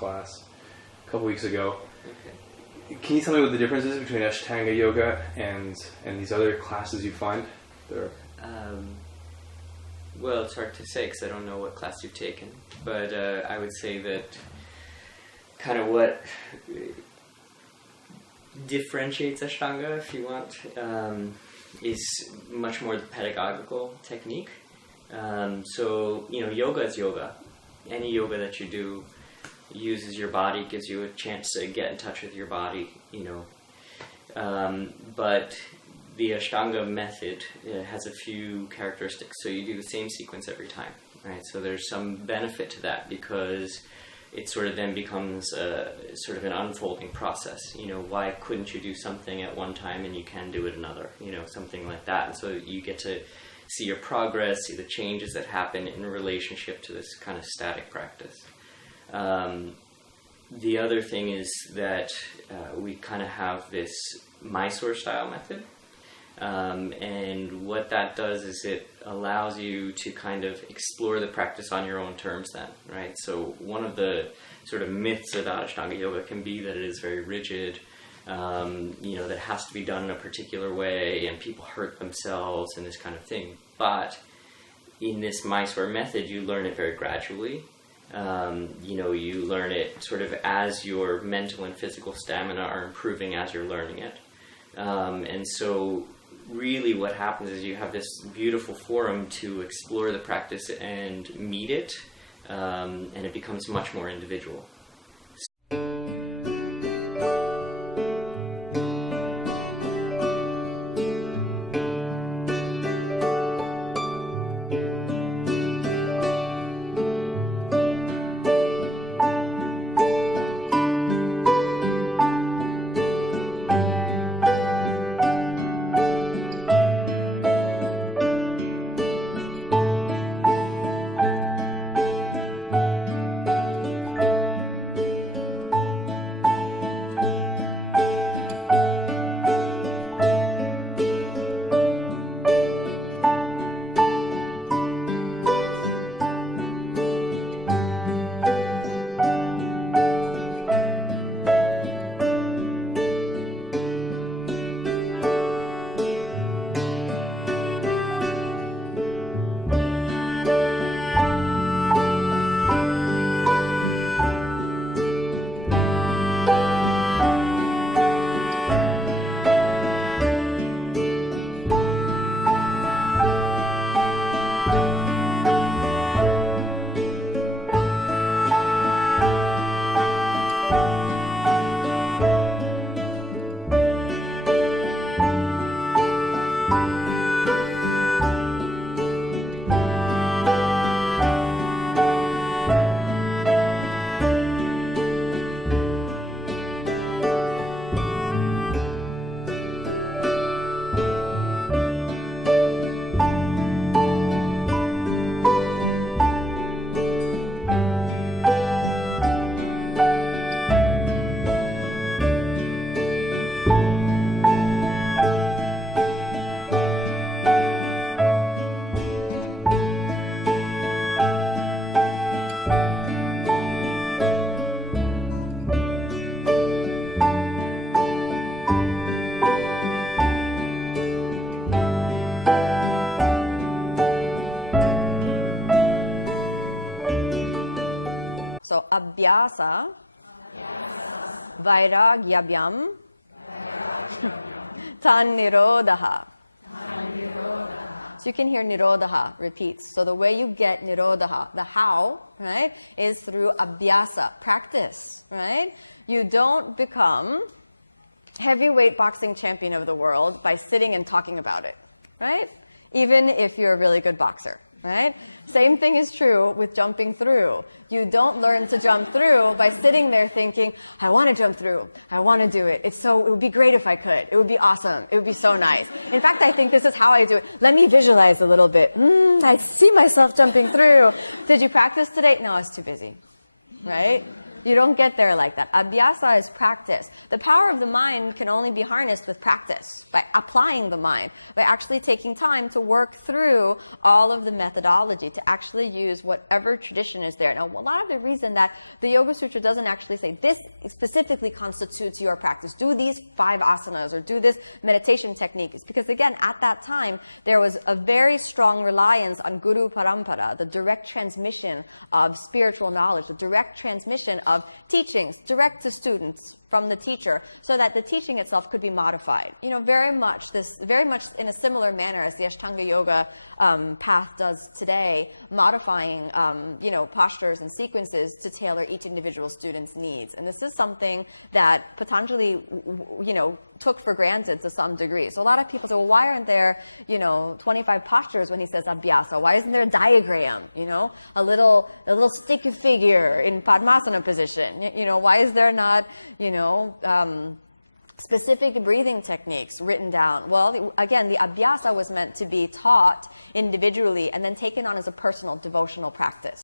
class a couple weeks ago. Okay. Can you tell me what the difference is between ashtanga yoga and these other classes you find? Well, it's hard to say because I don't know what class you've taken, but I would say that kind of what differentiates ashtanga, if you want, is much more the pedagogical technique. So, yoga is yoga. Any yoga that you do uses your body, gives you a chance to get in touch with your body, but the ashtanga method has a few characteristics. So you do the same sequence every time, right? So there's some benefit to that because it sort of then becomes sort of an unfolding process. Why couldn't you do something at one time and you can do it another? Something like that. And so you get to see your progress, see the changes that happen in relationship to this kind of static practice. The other thing is that we kind of have this Mysore style method. And what that does is it allows you to kind of explore the practice on your own terms then, right? So one of the sort of myths about Ashtanga Yoga can be that it is very rigid, that it has to be done in a particular way and people hurt themselves and this kind of thing. But in this Mysore method, you learn it very gradually. You learn it sort of as your mental and physical stamina are improving as you're learning it. And so really what happens is you have this beautiful forum to explore the practice and meet it, and it becomes much more individual. Abhyasa, vairagyabhyan, tannirodhah. So you can hear nirodhah repeats. So the way you get nirodhah, the how, right, is through abhyasa, practice, right? You don't become heavyweight boxing champion of the world by sitting and talking about it, right? Even if you're a really good boxer, right? Same thing is true with jumping through. You don't learn to jump through by sitting there thinking, I want to jump through. I want to do it. It would be great if I could. It would be awesome. It would be so nice. In fact, I think this is how I do it. Let me visualize a little bit. I see myself jumping through. Did you practice today? No, I was too busy, right? You don't get there like that. Abhyasa is practice. The power of the mind can only be harnessed with practice, by applying the mind, by actually taking time to work through all of the methodology, to actually use whatever tradition is there. Now, a lot of the reason that the Yoga Sutra doesn't actually say this specifically constitutes your practice, do these 5 asanas or do this meditation technique, is because, again, at that time, there was a very strong reliance on Guru Parampara, the direct transmission of spiritual knowledge, the direct transmission of teachings direct to students from the teacher, so that the teaching itself could be modified. You know, very much in a similar manner as the Ashtanga Yoga path does today, modifying, you know, postures and sequences to tailor each individual student's needs. And this is something that Patanjali, you know, took for granted to some degree. So a lot of people say, well, why aren't there, you know, 25 postures when he says Abhyasa? Why isn't there a diagram, you know, a little stick figure in Padmasana position? You know, why is there not, you know, specific breathing techniques written down? Well, again, the Abhyasa was meant to be taught individually and then taken on as a personal devotional practice.